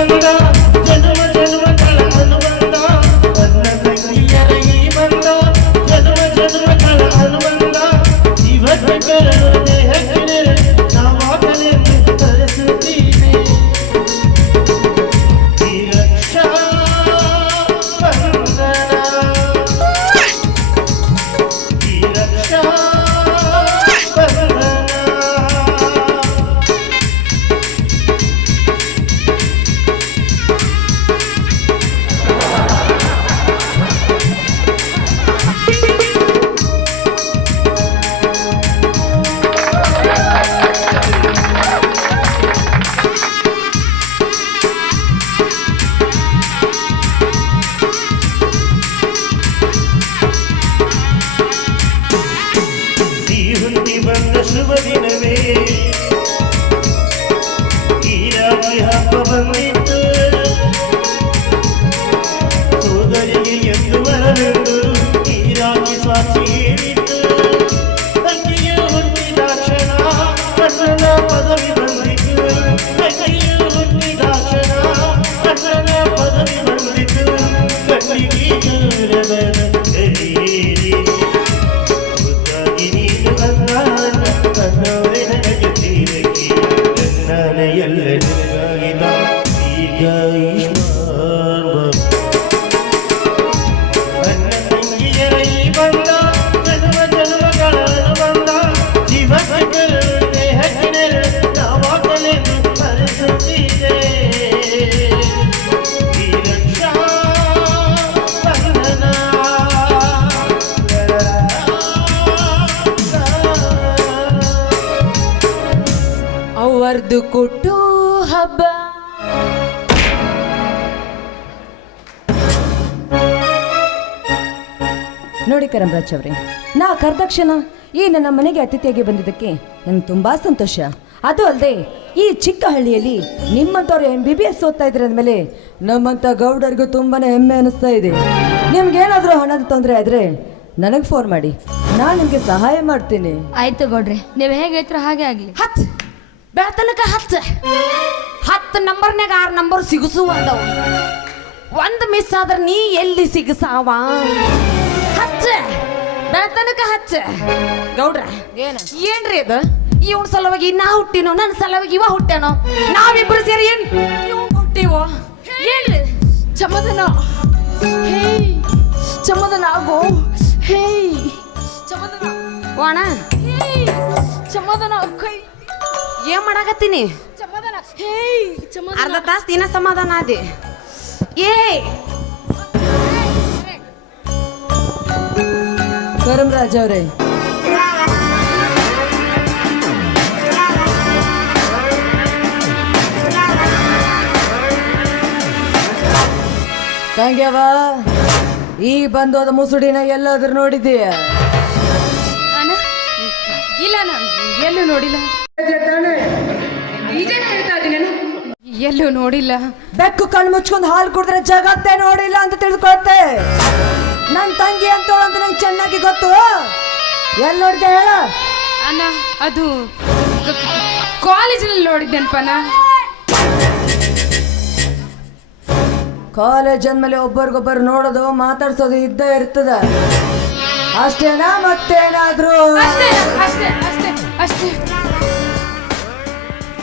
ಬಂದ ಜನ್ಮ ಈ ರಾತ್ರಿ बंदा जन्म जन मग बंदा जीवन औ अर्द कुछ ನೋಡಿ ಕರಂರಾಜ್ ಅವರೇ ನಾ ಕರ್ದಕ್ಷಣ ಈ ನನ್ನ ಮನೆಗೆ ಅತಿಥಿಯಾಗಿ ಬಂದಿದ್ದಕ್ಕೆ ನಂಗೆ ತುಂಬಾ ಸಂತೋಷ. ಅದು ಅಲ್ಲದೆ ಈ ಚಿಕ್ಕ ಹಳ್ಳಿಯಲ್ಲಿ ನಿಮ್ಮಂಥವ್ರು ಎಂ ಬಿ ಬಿ ಎಸ್ ಓದ್ತಾ ಇದ್ರೆ ಅಂದಮೇಲೆ ನಮ್ಮಂಥ ಗೌಡರಿಗೂ ತುಂಬಾನೇ ಹೆಮ್ಮೆ ಅನಿಸ್ತಾ ಇದೆ. ನಿಮ್ಗೇನಾದರೂ ಹಣದ ತೊಂದರೆ ಆದರೆ ನನಗೆ ಫೋನ್ ಮಾಡಿ. ನಾನು ನಿಮಗೆ ಸಹಾಯ ಮಾಡ್ತೀನಿ. ಆಯ್ತು ಗೌಡ್ರಿ ನೀವು ಹೇಗೆ ಹಾಗೆ ಆಗಲಿ. ಹತ್ತು ಬೆಳತನಕ ಹತ್ತು ಹತ್ತು ನಂಬರ್ನಾಗ ಆರು ನಂಬರ್ ಸಿಗಸುವ ಅಂದವು. ಒಂದು ಮಿಸ್ ಆದ್ರೆ ನೀ ಎಲ್ಲಿ ಸಿಗಸಾವ? ಬೆಳತನಕ ಹಚ್ಚ. ಗೌಡ್ರ ಏನು? ಏನ್ರಿ ಅದು ಇವನ್ ಸಲುವಾಗಿ ನಾ ಹುಟ್ಟಿನೋ ನನ್ನ ಸಲುವಾಗಿ ಇವ ಹುಟ್ಟ್ಯಾನೋ ನಾವಿಬ್ರು ಸೇರಿ ಏನ್ ಇವ್ ಹುಟ್ಟಿವೋ? ಹೇಳ್ರಿ ಚಮದನ. ಹೇ ಚಮದನ ಆಗೋ. ಹೇ ಚಮದನ. ವಾಣ? ಹೇ ಚಮದನ ಕೈ. ಏನ್ ಮಾಡಾಕತ್ತೀನಿ? ಚಮದನ. ಹೇ ಚಮದನ. ಅರ್ಧ ತಾಸು ದಿನ ಸಮಾಧಾನ ಆದಿ. ಏ ಕರಂರಾಜ್ ಅವರೇ. ಹಂಗ್ಯವ ಈ ಬಂದು ಅದ ಮುಸುಡಿನ ಎಲ್ಲಾದ್ರೂ ನೋಡಿದೀಯ ಇಲ್ಲ ನಾನು ಎಲ್ಲೂ ನೋಡಿಲ್ಲ. ಎಲ್ಲೂ ನೋಡಿಲ್ಲ. ಬೆಕ್ಕು ಕಣ್ಣು ಮುಚ್ಕೊಂಡು ಹಾಲು ಕುಡಿದ್ರೆ ಜಗತ್ತೇ ನೋಡಿಲ್ಲ ಅಂತ ತಿಳ್ಕೊಳ್ತೆ. ನನ್ನ ತಂಗಿ ಅಂತ ಅಂತ ನಂಗೆ ಚೆನ್ನಾಗಿ ಗೊತ್ತು. ಎಲ್ಲಿ ನೋಡಿದೆ ಹೇಳ? ಅಣ್ಣ ಅದು ಕಾಲೇಜಿನಲ್ಲಿ ನೋಡಿದ್ದೆನಪ್ಪನ ಕಾಲೇಜ್ ಅಂದ್ಮೇಲೆ ಒಬ್ಬರಿಗೊಬ್ಬರು ನೋಡೋದು ಮಾತಾಡ್ಸೋದು ಇದ್ದೇ ಇರ್ತದ. ಅಷ್ಟೇನಾ ಮತ್ತೇನಾದ್ರೂ? ಅಷ್ಟೇ ಅಷ್ಟೇ ಅಷ್ಟೇ ಅಷ್ಟೇ.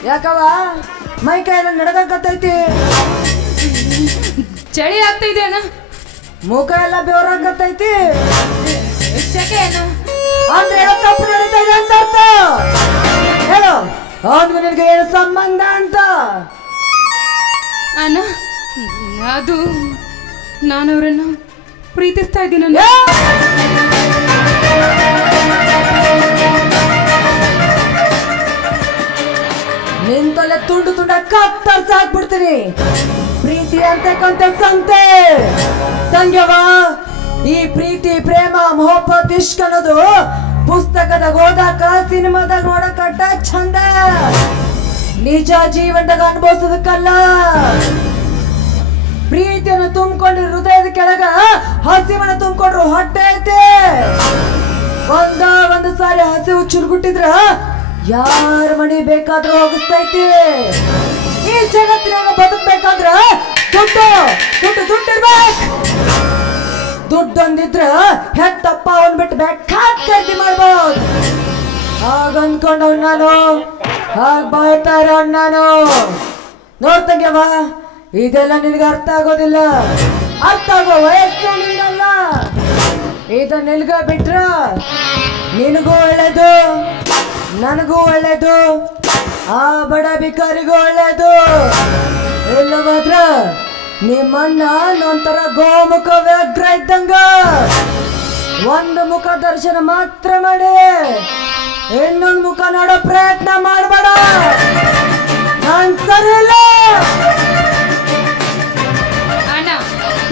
ಯಾಕವ ಮೈ ಕೈಯಲ್ಲಿ ನಡೆದಂಗತೈತಿ ಚಳಿ ಆಗ್ತಾ ಇದೆ ಅಣ್ಣ. ಮುಖ ಎಲ್ಲ ಬೆವರಾಗತ್ತೈತಿ ಅಂದ್ರೆ ಏನೋ ತಪ್ಪು ನಡೀತಾ ಇದೆ ಅಂತ ಅರ್ಥ. ಹೇಳು. ಅವನಿಗೂ ನಿನಗೆ ಏನು ಸಂಬಂಧ ಅಂತ? ನಾನು ಅದು ನಾನು ಅವರನ್ನು ಪ್ರೀತಿಸ್ತಾ ಇದ್ದೀನಿ ನಾನು ನಿಂತಲ್ಲೇ ತುಂಡು ತುಂಡ ಕತ್ತರ್ಸ ಹಾಕ್ಬಿಡ್ತೀನಿ ಪ್ರೀತಿ ಅಂತಕ್ಕಂಥ ಸಂತೆ ತಂಗ್ಯವ ಈ ಪ್ರೀತಿ, ಪ್ರೇಮ, ಮೋಪ ಇಷ್ಕ್ ಪುಸ್ತಕದ ಓದಾಕ ಸಿನಿಮಾದಾಗ ನೋಡಕಟ್ಟ ಚಂದ ನಿಜ ಜೀವನದಾಗ ಅನುಭವಿಸೋದಕ್ಕಲ್ಲ. ಪ್ರೀತಿಯನ್ನು ತುಂಬಿಕೊಂಡ್ರೆ ಹೃದಯದ ಕೆಳಗ, ಹಸಿವನ್ನ ತುಂಬಿಕೊಂಡ್ರು ಹೊಟ್ಟೆ ಐತೆ. ಒಂದ, ಒಂದು ಸಾರಿ ಹಸಿವು ಚುರುಗುಟ್ಟಿದ್ರ ಯಾರ ಮನೆ ಬೇಕಾದ್ರೂ ಹೋಗಿಸ್ತೈತಿ. ಈ ಜಗತ್ತಿನಾಗ ಬದುಕ್ಬೇಕಾದ್ರ ದುಡ್ಡು ದುಡ್ಡು ದುಡ್ಡು ಇರ್ಬೇಕು. ದುಡ್ಡು ಒಂದಿದ್ರ ಹೆತ್ತಪ್ಪ ಅವನ್ ಬಿಟ್ಟು ಬೇಕಾದ್ ಖರೀದಿ ಮಾಡ್ಬೋದು. ಹಾಗ ಅನ್ಕೊಂಡವ್ ನಾನು, ಹಾಗ ಬಾಯ್ತಾರ ನಾನು. ನೋಡ್ತಂಗೆ ಇದೆಲ್ಲ ನಿನಗೆ ಅರ್ಥ ಆಗೋದಿಲ್ಲ. ಅರ್ಥ ಆಗೋ ವಯಸ್ಸು ನಿನ್ನಲ್ಲ. ಇದು ನಿಲ್ಗ ಬಿಟ್ರ ನಿನಗೂ ಒಳ್ಳೇದು, ನನಗೂ ಒಳ್ಳೇದು, ಆ ಬಡ ಬಿಕಾರಿಗೂ ಒಳ್ಳೇದು. ಇಲ್ಲ ಮಾತ್ರ ನಿಮ್ಮಣ್ಣ ನೊಂಥರ ಗೋಮುಖ ವ್ಯಾಘ್ರ ಇದ್ದಂಗ. ಒಂದು ಮುಖ ದರ್ಶನ ಮಾತ್ರ ಮಾಡಿ ಇನ್ನೊಂದು ಮುಖ ನೋಡೋ ಪ್ರಯತ್ನ ಮಾಡಬೇಡ. ನಾನ್ ಸರಿ ಇಲ್ಲ. ಅಣ್ಣ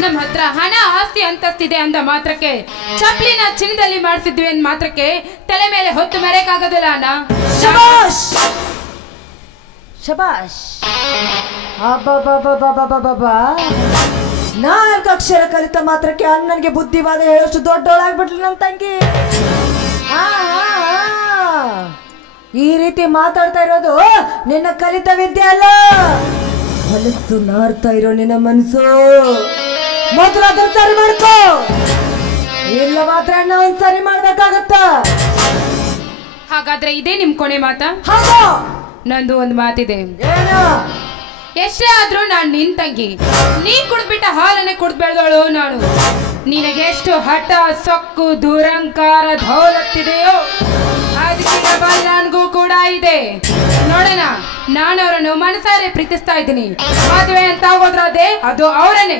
ನಮ್ಮ ಹತ್ರ ಹಣ ಆಸ್ತಿ ಅಂತಸ್ತಿದೆ ಅಂದ ಮಾತ್ರಕ್ಕೆ ಚಪ್ಲಿನ ಚಿನ್ನದಲ್ಲಿ ಮಾಡಿಸಿದ್ವಿ ಅಂದ ಮಾತ್ರಕ್ಕೆ ತಲೆ ಮೇಲೆ ಹೊತ್ತು ಮರೆಯಕ್ಕಾಗೋದಿಲ್ಲ ಅಣ್ಣ. ಶಬಾಷ್! ಶಬಾಷ್. ನಾಲ್ಕು ಅಕ್ಷರ ಕಲಿತ ಮಾತ್ರಕ್ಕೆ ಅಣ್ಣನಿಗೆ ಬುದ್ಧಿವಾದ ಹೇಳೋಷ್ಟು ದೊಡ್ಡವಳಾಗ್ಬಿಟ್ಲಿ ನನ್ನ ತಂಗಿ. ಈ ರೀತಿ ಮಾತಾಡ್ತಾ ಇರೋದು ನಿನ್ನ ಕಲಿತ ವಿದ್ಯೆ ಅಲ್ಲ. ಹೊಲಸು ನಾರ್ತಾ ಇರೋ ನಿನ್ನ ಮನಸ್ಸು. ಮೊದಲು ಅದನ್ನ ಸರಿ ಮಾಡ್ಕೋ. ಇಲ್ಲ ಮಾತ್ರ ಅಣ್ಣ ಒಂದ್ ಸರಿ ಮಾಡ್ಬೇಕಾಗತ್ತ? ಹಾಗಾದ್ರೆ ಇದೇ ನಿಮ್ ಕೊನೆ ಮಾತಾ? ಹೌದು ನಂದು ಒಂದು ಮಾತಿದೆ. ಎಷ್ಟೇ ಆದ್ರೂ ನಾನು ನಿನ್ ತಂಗಿ. ನೀನ್ ಕುಡ್ಬಿಟ್ಟ ಹಾಲನ್ನೇ ಕುಡ್ದು ಬೆಳೆದವಳು ನಾನು. ನಿನಗೆ ಎಷ್ಟು ಹಠ ಸೊಕ್ಕು ದುರಂಕಾರ ಧೌಲತ್ತಿದೆಯೋ ಅದಕ್ಕೆ ಬಲ ನನಗೂ ಕೂಡ ಇದೆ. ನೋಡೋಣ ನಾನು ಅವರನ್ನು ಮನಸಾರೆ ಪ್ರೀತಿಸ್ತಾ ಇದ್ದೀನಿ. ಮದುವೆ ಅಂತ ಹೋದ್ರದೆ ಅದು ಅವರನ್ನೇ.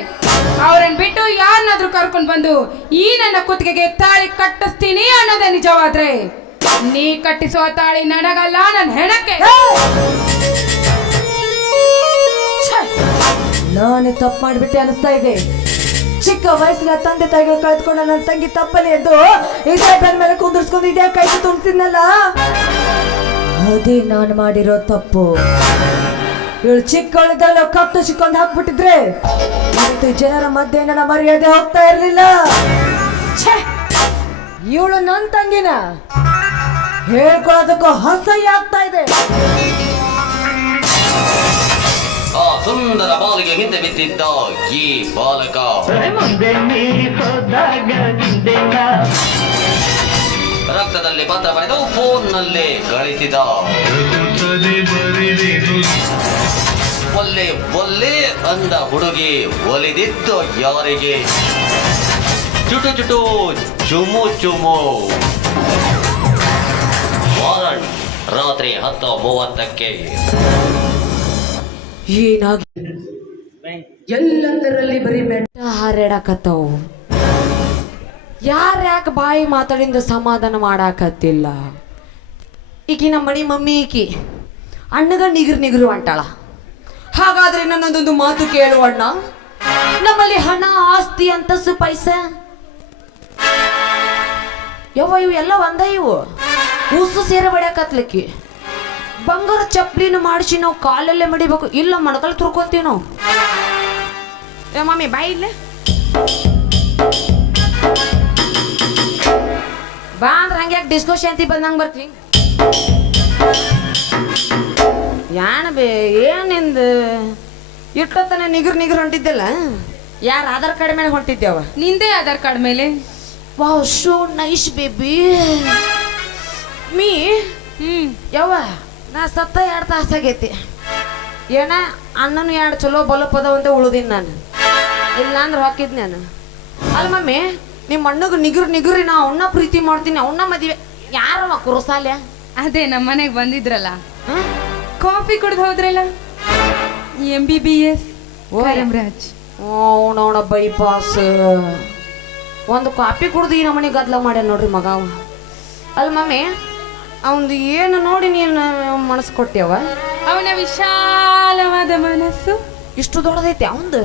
ಅವರನ್ನು ಬಿಟ್ಟು ಯಾರನ್ನಾದ್ರೂ ಕರ್ಕೊಂಡು ಬಂದು ಈ ನನ್ನ ಕುತ್ತಿಗೆಗೆ ತಾಳಿ ಕಟ್ಟಿಸ್ತೀನಿ ಅನ್ನೋದೇ ನಿಜವಾದ್ರೆ. ನೀ ಕಟ್ಟಿಸುವ ತಾಳಿ ನನಗಲ್ಲ ನನ್ನ ಹೆಣಕ್ಕೆ. ನಾನು ತಪ್ಪು ಮಾಡಿಬಿಟ್ಟೆ ಅನಿಸ್ತಾ ಇದೆ. ಚಿಕ್ಕ ವಯಸ್ಸಿನ ತಂದೆ ತಾಯಿಗಳು ಕಳೆದುಕೊಂಡ ನನ್ನ ತಂಗಿ ತಪ್ಪಲಿ ಎಂದು ಇದೇ ಬೆನ್ ಮೇಲೆ ಕುಂದಿರ್ಸ್ಕೊಂಡು ಇದೇ ಕೈ ತುಂಬಿಸಿದ್ನಲ್ಲ? ಅದೇ ನಾನು ಮಾಡಿರೋ ತಪ್ಪು. ಇವಳು ಚಿಕ್ಕವಳಿದ್ದಲ್ಲ ಕತ್ತು ಚಿಕ್ಕೊಂದು ಹಾಕ್ಬಿಟ್ಟಿದ್ರೆ ಮತ್ತು ಜನರ ಮಧ್ಯೆ ನನ್ನ ಮರ್ಯಾದೆ ಹೋಗ್ತಾ ಇರ್ಲಿಲ್ಲ. ಇವಳು ನನ್ನ ತಂಗಿನ? ಹೇಳ್ಕೊಳ್ಳೋದಕ್ಕೂ ಅಸಹ್ಯ ಆಗ್ತಾ ಇದೆ. ಆ ಸುಂದರ ಬಾಲಿಗೆ ಹಿಂದೆ ಬಿದ್ದಿದ್ದ ಈ ಬಾಲಕ. ರಕ್ತದಲ್ಲಿ ಪಾತ್ರ ಪಡೆದು ಫೋನ್ನಲ್ಲಿ ಗಳಿಸಿದ. ಒಲ್ಲೆ ಒಲ್ಲೆ ಅಂದ ಹುಡುಗಿ ಒಲಿದಿದ್ದು ಯಾರಿಗೆ? ಚುಟು ಚುಟು, ಚುಮು ಚುಮು. ರಾತ್ರಿ ಹತ್ತು ಮೂವತ್ತಕ್ಕೆ ಏನಾಗಿ ಎಲ್ಲದರಲ್ಲಿ ಬರೀ ಮೆಟ್ಟ ಹಾರಾಡಕತ್ತವು. ಯಾರ್ಯಾಕೆ ಬಾಯಿ ಮಾತಾಡಿಂದ ಸಮಾಧಾನ ಮಾಡಾಕತ್ತಿಲ್ಲ? ಈಗಿನ ಮಣಿ ಮಮ್ಮಿ ಈಕಿ. ಅಣ್ಣಗ ನಿಗುರು ನಿಗುರು ಅಂಟಾಳ. ಹಾಗಾದ್ರೆ ನನ್ನದೊಂದು ಮಾತು ಕೇಳು ಅಣ್ಣ. ನಮ್ಮಲ್ಲಿ ಹಣ, ಆಸ್ತಿ, ಅಂತಸ್ಸು, ಪೈಸೆ? ಯವ್ವ, ಇವು ಎಲ್ಲ ಒಂದ ಇವು. ಉಸು ಸೇರ ಬಡಿಯಾಕತ್ಲಿಕ್ಕಿ ಬಂಗಾರ ಚಪ್ಪಲಿನ ಮಾಡಿಸಿ ನಾವು ಕಾಲಲ್ಲೇ ಮಡಿಬೇಕು. ಇಲ್ಲ ಮೊಣಕಲ್ ತುರ್ಕೋತೀವಿ ನಾವು. ಏ ಮಮ್ಮಿ ಬಾಯಿ ಇಲ್ಲ. ಬಾ ಅಂದ್ರೆ ಹಂಗೆ ಯಾಕೆ ಡಿಸ್ಕೋ ಶಾಂತಿ ಬಂದಂಗೆ ಬರ್ತೀವಿ? ಯಾಣ ಬೇ ಏನಿಂದ? ಇಟ್ಟೊತ್ತನ ನಿಗುರು ನಿಗುರು ಹೊಂಟಿದ್ದಲ್ಲ? ಯಾರು ಆಧಾರ್ ಕಾರ್ಡ್ ಮೇಲೆ ಹೊಂಟಿದ್ದೇವ ನಿಂದೇ ಆಧಾರ್ ಕಾರ್ಡ್ ಮೇಲೆ? ವಾ ಶೋ ನೈಸ್ ಬೇಬಿ ಮೀ ಹ್ಮ್. ಯವ್ವ ನಾ ಸತ್ತ ಎರಡು ತಾಸಾಗೈತಿ ಏನ ಅಣ್ಣನು ಎರಡು ಚಲೋ ಬಲಪದ ಅಂತ ಉಳ್ದೀನಿ ನಾನು. ಇಲ್ಲ ಅಂದ್ರೆ ಹಾಕಿದ್ ನಾನು. ಅಲ್ಲ ಮಮ್ಮಿ ನಿಮ್ಮ ಅಣ್ಣಗೆ ನಿಗುರು ನಿಗುರಿ ನಾ ಅವನ್ನ ಪ್ರೀತಿ ಮಾಡ್ತೀನಿ ಅವನ್ನ ಮದುವೆ. ಯಾರವ ಕುರುಸಾಲೆ ಅದೇ ನಮ್ಮ ಮನೆಗೆ ಬಂದಿದ್ರಲ್ಲ. ಕಾಫಿ ಕುಡ್ದು ಹೋದ್ರಲ್ಲ? M B B S Raj ಅವನವನ bypass ಒಂದು ಕಾಪಿ ಕುಡ್ದು ಈ ನಮ್ಮನೆ ಗದ್ಲ ಮಾಡ್ಯಾನ ನೋಡ್ರಿ ಮಗ ಅಲ್ಲ ಮಮ್ಮಿ ಅವಂದು ಏನು ನೋಡಿ ನೀನು ಮನಸ್ಸು ಕೊಟ್ಟೆವ ಅವನ ವಿಶಾಲವಾದ ಮನಸ್ಸು. ಇಷ್ಟು ದೊಡ್ಡದೈತಿ ಅವಂದು?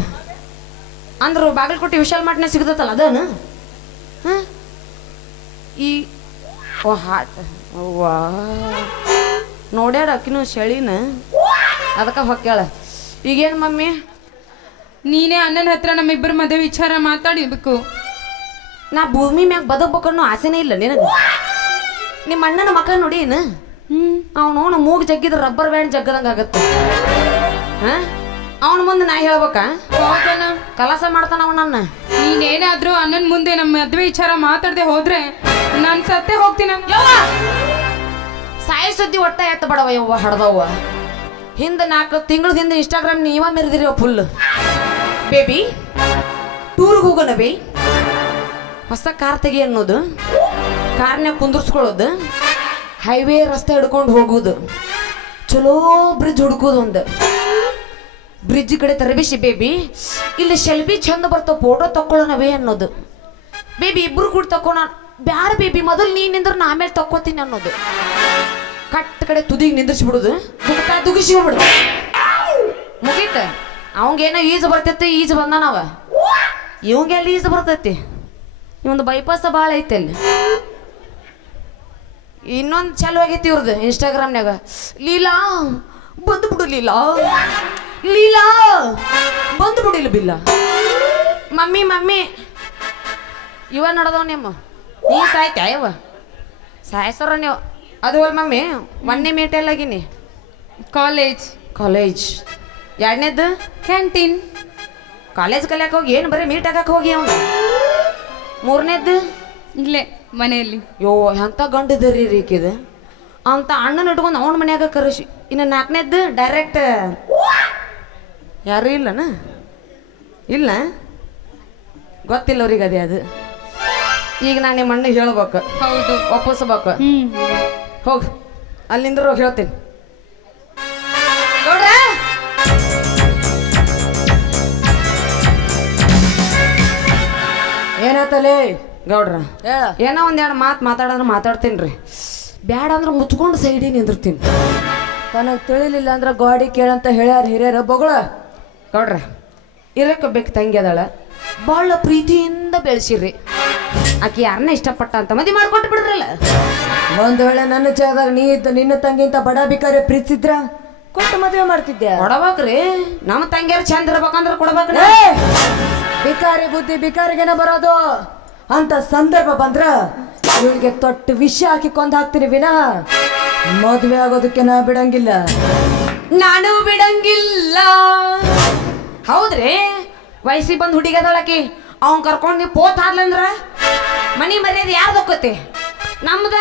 ಅಂದ್ರೆ ಬಾಗಲಕೋಟೆ ವಿಶಾಲ ಮಟ್ನ ಸಿಗ್ತೈತಲ್ಲ ಅದನ ಹ? ಈ ಓ ಹಾಟ್. ವಾ ನೋಡ್ಯಾಡ ಅಕ್ಕಿನೂ ಶಳಿನ? ಅದಕ್ಕೆ ಹೊಕ್ಕೇಳ ಈಗೇನು ಮಮ್ಮಿ? ನೀನೇ ಅಣ್ಣನ ಹತ್ರ ನಮ್ಮಿಬ್ಬರ ಮದುವೆ ವಿಚಾರ ಮಾತಾಡಿರ್ಬೇಕು. ನಾ ಭೂಮಿ ಮ್ಯಾಗ ಬದುಕ್ಬೇಕನ್ನೋ ಆಸೆನೇ ಇಲ್ಲ ನಿನಗೆ. ನಿಮ್ಮ ಅಣ್ಣನ ಮಕ ನೋಡಿ ಏನು? ಅವನು ಮೂಗ್ ಜಗ್ಗಿದ್ರೆ ರಬ್ಬರ್ ಬ್ಯಾಂಡ್ ಜಗ್ಗದಂಗ ಆಗತ್ತೆ. ಅವನ ಮುಂದೆ ನಾ ಹೇಳ್ಬೇಕಾ? ಕಲಸ ಕಲಾಸ ಮಾಡ್ತಾನ ಅವ ನನ್ನ ನೀನೇನಾದ್ರೂ ಅಣ್ಣನ ಮುಂದೆ ನಮ್ಮ ಮದ್ವೆ ವಿಚಾರ ಮಾತಾಡದೆ ಹೋದ್ರೆ ನಾನು ಸತ್ತೆ ಹೋಗ್ತೀನಿ ಸಾಯಿ ಸುದ್ದಿ ಒಟ್ಟ ಎತ್ತ ಬಡವ ಯವ್ವ ಹಡ್ದವ್ವ. ಹಿಂದೆ ನಾಲ್ಕು ತಿಂಗಳ ಹಿಂದೆ ಇನ್ಸ್ಟಾಗ್ರಾಮ್ ನೀವ ಮೆರೆದಿರಿ ಫುಲ್ ಬೇಬಿ ಟೂರ್ಗೆ ಹೋಗೋಣ ಬೇ ಹೊಸ ಕಾರ್ ತೆಗಿ ಅನ್ನೋದು. ಕಾರ್ನ್ಯಾಗ ಕುಂದರ್ಸ್ಕೊಳ್ಳೋದು ಹೈವೇ ರಸ್ತೆ ಹಿಡ್ಕೊಂಡು ಹೋಗೋದು. ಚಲೋ ಬ್ರಿಡ್ಜ್ ಹುಡುಕೋದು ಒಂದು. ಬ್ರಿಡ್ಜ್ ಕಡೆ ತರಬೇಸಿ ಬೇಬಿ ಇಲ್ಲಿ ಶೆಲ್ಬಿ ಚಂದ ಬರ್ತಾವ ಫೋಟೋ ತಕ್ಕೊಳ್ಳೋಣವೇ ಅನ್ನೋದು. ಬೇಬಿ ಇಬ್ರು ಕೂಡ ತಕ್ಕೋಣ. ಬ್ಯಾರ ಬೇಬಿ ಮೊದಲು ನೀ ನಿಂದ್ರ ನಾ ಆಮೇಲೆ ತಕ್ಕೋತೀನಿ ಅನ್ನೋದು. ಕಟ್ ಕಡೆ ತುದಿಗೆ ನಿಂದ್ರಿಸ್ಬಿಡುದು ದುಗ್ತಾ ದುಗಿಸಿ ಬಿಡುದು ಮುಗೀತ? ಅವಂಗೇನೋ ಈಜು ಬರ್ತೈತಿ, ಈಜು ಬಂದಾನವ ಇವಂಗೆಲ್ಲ ಈಜು ಬರ್ತೈತಿ. ಇವೊಂದು ಬೈಪಾಸ ಭಾಳ ಐತೆ ಅಲ್ಲಿ. ಇನ್ನೊಂದು ಚಾಲು ಆಗೈತಿ ಇವ್ರದ್ದು ಇನ್ಸ್ಟಾಗ್ರಾಮ್ನಾಗ ಲೀಲಾ ಬಂದು ಬಿಡು ಲೀಲಾ. ಲೀಲಾ ಬಂದು ಬಿಡಿಲ್ಲ ಬಿಲ್ಲ. Mummy mummy. ಇವ ನಡ್ದವ್ ನಿಮ್ಮ. ನೀ ಸಾಯ್ತಾ ಇವ? ಸಾಯ್ಸರ ನೀವು. ಅದು ಅಲ್ ಮಮ್ಮಿ ಒಂದನೇ ಮೀಟೆಲ್ಲಾಗಿನಿ ಕಾಲೇಜ್ ಕಾಲೇಜ್ ಎರಡನೇದು ಕ್ಯಾಂಟೀನ್ ಕಾಲೇಜ್ ಕಲಿಯಕ್ಕೆ ಹೋಗಿ ಏನು ಬರೀ ಮೀಟ್ ಆಗಕ್ಕೆ ಹೋಗಿ ಅವನು? ಮೂರನೇದ್ದು? ಇಲ್ಲೇ. ಮನೆಯಲ್ಲಿ. ಯೋ ಎಂಥ ಗಂಡಿದ್ರಿ ರೀಕಿದ ಅಂತ ಅಣ್ಣನ ಇಟ್ಕೊಂಡು ಅವನ ಮನ್ಯಾಗ ಕರೆಸಿ. ಇನ್ನು ನಾಲ್ಕನೇದ್ದು ಡೈರೆಕ್ಟ್ ಯಾರು ಇಲ್ಲನ? ಇಲ್ಲ? ಗೊತ್ತಿಲ್ಲ ಅವ್ರಿಗೆ ಅದೇ ಅದು. ಈಗ ನಾನು ನಿಮ್ಮ ಅಣ್ಣ ಹೇಳ್ಬೇಕು. ಹೌದು. ಒಪ್ಪಿಸ್ಬೇಕು. ಹೋಗಿ. ಅಲ್ಲಿಂದ ಹೋಗಿ ಹೇಳ್ತೀನಿ ಏನಾತಲೇ? ಗೌಡ್ರ ಹೇಳ. ಏನೋ ಒಂದೆರಡು ಮಾತು ಮಾತಾಡಂದ್ರೆ ಮಾತಾಡ್ತೀನಿ ರೀ ಬ್ಯಾಡ ಅಂದ್ರೆ ಮುಚ್ಕೊಂಡು ಸೈಡಿ ನಿಂದಿರ್ತೀನಿ. ತನಗೆ ತಿಳಿಲಿಲ್ಲ ಅಂದ್ರೆ ಗೋಡಿ ಕೇಳಂತ ಹೇಳ್ಯಾರ ಹಿರಿಯರ ಬೊಗಳ. ಗೌಡ್ರ ಇರಕ್ಕೆ ಬೇಕು ತಂಗಿ ಅದಾಳ. ಭಾಳ ಪ್ರೀತಿಯಿಂದ ಬೆಳೆಸಿರ್ರಿ. ಆಕೆ ಯಾರನ್ನ ಇಷ್ಟಪಟ್ಟ ಅಂತ ಮದಿ ಮಾಡ್ಕೊಟ್ಟು ಬಿಡ್ರಲ್ಲ. ಒಂದ್ ವೇಳೆ ನನ್ನ ಜಾಗದಾಗ ನೀ ಇದ್ದ ನಿನ್ನ ತಂಗಿಂತ ಬಡ ಬಿಕಾರಿ ಪ್ರೀತಿಸಿದ್ರ? ಕೊಟ್ಟು ಮದುವೆ ಮಾಡ್ತಿದ್ದೆ ಕೊಡಬೇಕ್ರಿ. ನಮ್ಮ ತಂಗಿಯರು ಚಂದ ಇರ್ಬೇಕಂದ್ರೆ ಕೊಡ್ಬೇಕ್ರಿ! ಬಿಕಾರಿ ಬುದ್ಧಿ ಬಿಕಾರಿಗೆನ ಬರೋದು? ಅಂತ ಸಂದರ್ಭ ಬಂದ್ರ ಇವಳಿಗೆ ತೊಟ್ಟು ವಿಷ ಹಾಕಿ ಕೊಂದ ಹಾಕ್ತೀನಿ ವಿನಾ ಮದುವೆ ಆಗೋದಕ್ಕೆ ನಾ ಬಿಡಂಗಿಲ್ಲ. ನಾನು ಬಿಡಂಗಿಲ್ಲ. ಹೌದ್ರಿ? ವಯಸ್ಸಿಗೆ ಬಂದು ಹುಡುಗದಳಕಿ ಅವ್ನ್ ಕರ್ಕೊಂಡು ನೀವು ಪೋತ್ ಹಾದ್ಲಂದ್ರ ಮನಿ ಮರ್ಯಾದೆ ಯಾರ್ದು ಹೋಗತ್ತೆ ನಮ್ದ.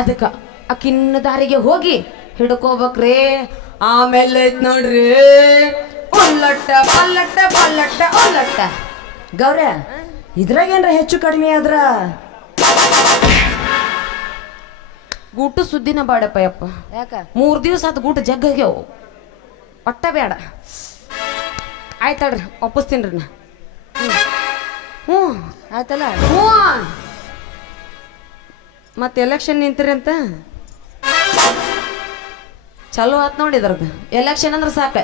ಅದಕ್ಕ ಅಕ್ಕಿನ್ನ ದಾರಿಗೆ ಹೋಗಿ ಹಿಡ್ಕೋಬೇಕ್ರಿ. ಆಮೇಲೆ ನೋಡ್ರಿ. ಒಲ್ಲಟ್ಟ ಪಲ್ಲಟ್ಟ ಪಲ್ಲಟ್ಟ ಒಲ್ಲಟ್ಟ ಗೌರ ಇದ್ರಾಗೇನ್ರ ಹೆಚ್ಚು ಕಡಿಮೆ ಆದ್ರ? ಗೂಟು ಸುದ್ದಿನ ಬಾಡಪ್ಪ ಯಪ್ಪ. ಯಾಕ? ಮೂರು ದಿವಸ ಆತು ಗೂಟ ಜಗ್ಗಾಗ್ಯಾವ ಒಟ್ಟ ಬೇಡ ಆಯ್ತಳ್ರಿ ಒಪ್ಪಿಸ್ತೀನಿ ರೀ ನಾ. ಹ್ಞೂ ಆಯ್ತಲ್ಲ? ಹ್ಞೂ ಮತ್ತೆ ಎಲೆಕ್ಷನ್ ನಿಂತಿರಿ ಅಂತ? ಚಲೋ ಆತ್ ನೋಡಿ ಇದ್ರದ್ದು ಎಲೆಕ್ಷನ್ ಅಂದ್ರೆ ಸಾಕ.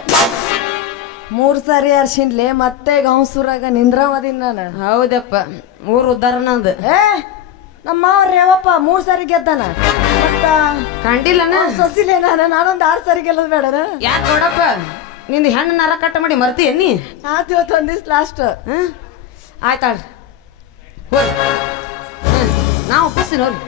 ಮೂರ್ ಸಾರಿ ಅರ್ಶಿನ್ಲೆ ಮತ್ತೆ ಗೌಸೂರಾಗ ನಿಂದ್ರಮದಿನ ನಾನು. ಹೌದಪ್ಪ ಮೂರು ಉದ್ದಾರ ಅದು. ಏ ನಮ್ಮ ಮಾವ್ರ ಯಾವಪ್ಪ ಮೂರ್ ಸಾರಿ ಗೆದ್ದಾನ? ಮತ್ತ ಕಂಡಿಲ್ಲನ? ಸೊಸಿಲೆ ನಾನು ನಾನೊಂದು ಆರು ಸಾರಿ ಗೆಲ್ಲದ್ ಬೇಡ ಯಾಕೆ ನೋಡಪ್ಪ? ನಿಂದು ಹೆಣ್ಣು ನರ ಕಟ್ಟ ಮಾಡಿ ಮರ್ತಿ ನೀ ಆತಿ ಇವತ್ತು ಒಂದ್ ದಿವ್ಸ ಲಾಸ್ಟ್ ಹ್ಮ್ ಆಯ್ತಾಳ ಹೋರಿ. ನಾವು ಒಪ್ಪಿಸ್ತೀನಿ ಹೋಗಿ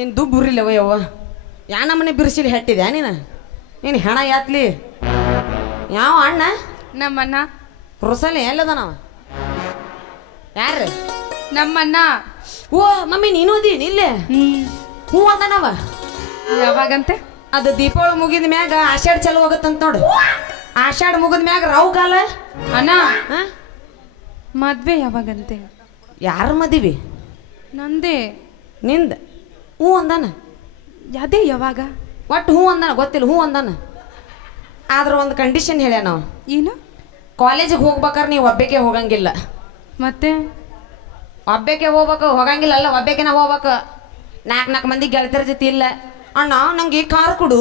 ನೀನು ದುಬ್ಬು ಉರಿಲ್ಲವ ಯವ್ವ. ಯಾ ನಮ್ಮನೆ ಬಿರ್ಸಿಲಿ ಹೆಟ್ಟಿದ್ಯಾ ನೀನು? ನೀನು ಹೆಣ ಯಾತ್ಲಿ? ಯಾವ ಅಣ್ಣ? ನಮ್ಮಣ್ಣ. ರುಸಲಿ ಎಲ್ಲದ ನಾವ? ಯಾರು ನಮ್ಮಣ್ಣ. ಓ ಮಮ್ಮಿ ನೀನು ಅದೀನಿ ಇಲ್ಲೇ? ಹ್ಞೂ ಅದನವ? ಯಾವಾಗಂತೆ? ಅದು ದೀಪಾವಳಿ ಮುಗಿದ ಮ್ಯಾಗ ಆಷಾಢ ಚಲೋ ಹೋಗತ್ತಂತ ನೋಡು. ಆಷಾಢ ಮುಗಿದ ಮ್ಯಾಗ ರಾವು ಕಾಲ? ಅಣ್ಣ. ಮದ್ವೆ ಯಾವಾಗಂತೆ? ಯಾರು ಮದಿವಿ? ನಂದೇ. ನಿಂದ? ಹ್ಞೂ ಅಂದಾನ? ಅದೇ ಯಾವಾಗ? ಒಟ್ಟು ಹ್ಞೂ ಅಂದಾನ ಗೊತ್ತಿಲ್ಲ ಹ್ಞೂ ಅಂದಾನ. ಆದ್ರೆ ಒಂದು ಕಂಡೀಷನ್ ಹೇಳ್ಯಾನ ನಾವು. ಏನು? ಕಾಲೇಜಿಗೆ ಹೋಗ್ಬೇಕಾರೆ ನೀವು ಒಬ್ಬಕ್ಕೆ ಹೋಗಂಗಿಲ್ಲ. ಮತ್ತೆ? ಒಬ್ಬಕ್ಕೆ ಹೋಗ್ಬೇಕು ಹೋಗಂಗಿಲ್ಲ ಅಲ್ಲ ಒಬ್ಬಾಕೆನ ಹೋಗ್ಬೇಕು. ನಾಲ್ಕು ನಾಲ್ಕು ಮಂದಿ ಗೆಳತಿರ ಜೊತೆ ಇಲ್ಲ. ಅಣ್ಣ ನಂಗೆ ಕಾರ್ ಕೊಡು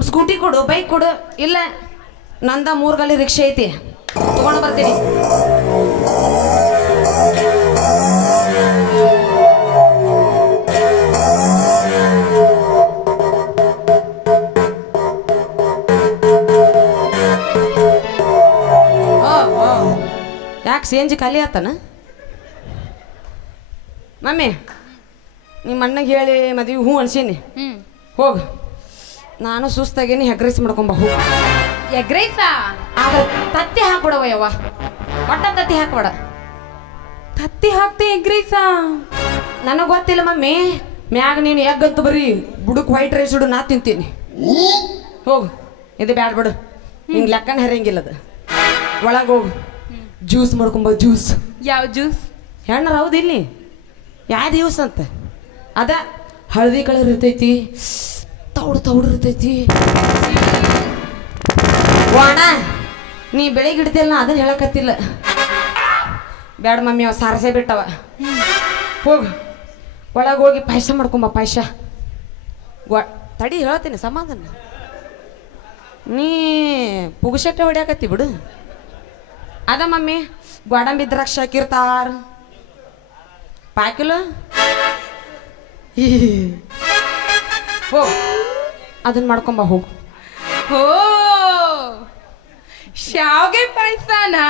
ಸ್ಕೂಟಿ ಕೊಡು ಬೈಕ್ ಕೊಡು. ಇಲ್ಲ ನಂದ ಮೂರು ಗಲ್ಲಿ ರಿಕ್ಷೆ ಐತಿ. ತಗೊಂಡು ಬರ್ತೀನಿ. ಸಿ ಖಾಲಿ ಆತನ? ಮಮ್ಮಿ ನಿಮ್ಮ ಅಣ್ಣಗೆ ಹೇಳಿ ಮದುವೆ ಹ್ಞೂ ಅನ್ಸೀನಿ. ಹೋಗ. ನಾನು ಸುಸ್ತಾಗೇನಿ ಹೆಗ್ರೈಸ್ ಮಾಡ್ಕೊಂಬ ಹೋಗು ಎಗ್ರೈಸಾ ಆಗ ತತ್ತಿ ಹಾಕ್ಬಿಡವ ಯವ್ವ. ಒಟ್ಟ ತತ್ತಿ ಹಾಕ್ಬೇಡ. ತತ್ತಿ ಹಾಕ್ತೆ ಎಗ್ರೈಸಾ ನನಗೆ ಗೊತ್ತಿಲ್ಲ ಮಮ್ಮಿ ಮ್ಯಾಗ ನೀನು ಎಗ್ಗಂತ ಬರೀ ಬುಡಕ್ ವೈಟ್ ರೈಸ್ ಇಡು ನಾ ತಿಂತೀನಿ. ಹೋಗು ಇದು ಬ್ಯಾಡ ಬಿಡು. ಹಿಂಗೆ ಲೆಕ್ಕನ ಹರಿಯಂಗಿಲ್ಲ ಅದು. ಒಳಗೆ ಹೋಗು. ಜ್ಯೂಸ್ ಮಾಡ್ಕೊಂಬ ಜ್ಯೂಸ್ ಯಾವ ಜ್ಯೂಸ್ ಹೆಣ್ಣರ ಹೌದು ಇಲ್ಲಿ. ಯಾವ್ದು ಜ್ಯೂಸ್ ಅಂತ? ಅದ ಹಳದಿ ಕಲರ್ ಇರ್ತೈತಿ. ತೌಡು ತೌಡು ಇರ್ತೈತಿ. ವಾಣ ನೀ ಬೆಳಿಗ್ಗೆ ಹಿಡ್ತಿಲ್ಲ ಅದನ್ನ ಹೇಳಕತ್ತಿಲ್ಲ. ಬೇಡ ಮಮ್ಮಿ ಅವ ಸಾರಸೆ ಬಿಟ್ಟವ. ಹೋಗು. ಒಳಗೆ ಹೋಗಿ ಪಾಯಸ ಮಾಡ್ಕೊಂಬ ಪಾಯಸ. ತಡಿ ಹೇಳ್ತೀನಿ ಸಮಾಧಾನ. ನೀ ಪುಗುಸಟ್ಟೆ ಹೊಡ್ಯಾಕತ್ತಿ ಬಿಡು. ಅದ ಮಮ್ಮಿ, ಗೋಡಂಬಿ ದ್ರಾಕ್ಷಿ ಹಾಕಿರ್ತಾರ. ಪಾಕಿಲು ಹೋ ಅದನ್ನ ಮಾಡ್ಕೊಂಬ ಹೋಗು ಹೋ, ಶಾವ್ಗೆ ಪಾಯಸನಾ?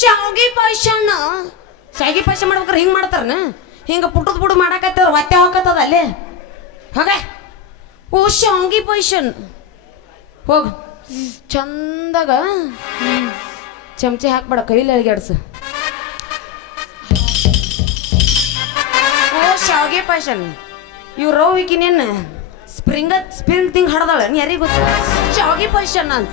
ಶಾವ್ಗೆ ಪಾಯಸನ ಶಾವ್ಗೆ ಪಾಯ್ಸ ಮಾಡ್ಬೇಕಾರೆ ಹಿಂಗೆ ಮಾಡ್ತಾರನ? ಹಿಂಗೆ ಪುಟ್ಟದ ಬುಡು ಮಾಡಾಕತ್ತಾರ ಹೊಟ್ಟೆ ಹಾಕತ್ತದ ಅಲ್ಲೇ. ಹೋಗ. ಓ, ಶಾವ್ಗೆ ಪಾಯ್ಸನ್ ಹೋಗ. ಚಂದಾಗ ಚಮಚೆ ಹಾಕ್ಬೇಡ, ಕೈಲಿ ಅಳಿಗಾಡ್ಸು ಓ, ಶಾವಿಗೆ ಪಾಯಸನ್ ಇವ್ ರವಿಕಿನೇನು ಸ್ಪ್ರಿಂಗ, ಸ್ಪ್ರಿಂಗ್ ತಿಂಗ್ ಹಡ್ದಾಳ ಯಾರಿಗೆ ಗೊತ್ತ? ಶಾವಿಗೆ ಪಾಯಸನ್ ಅಂತ.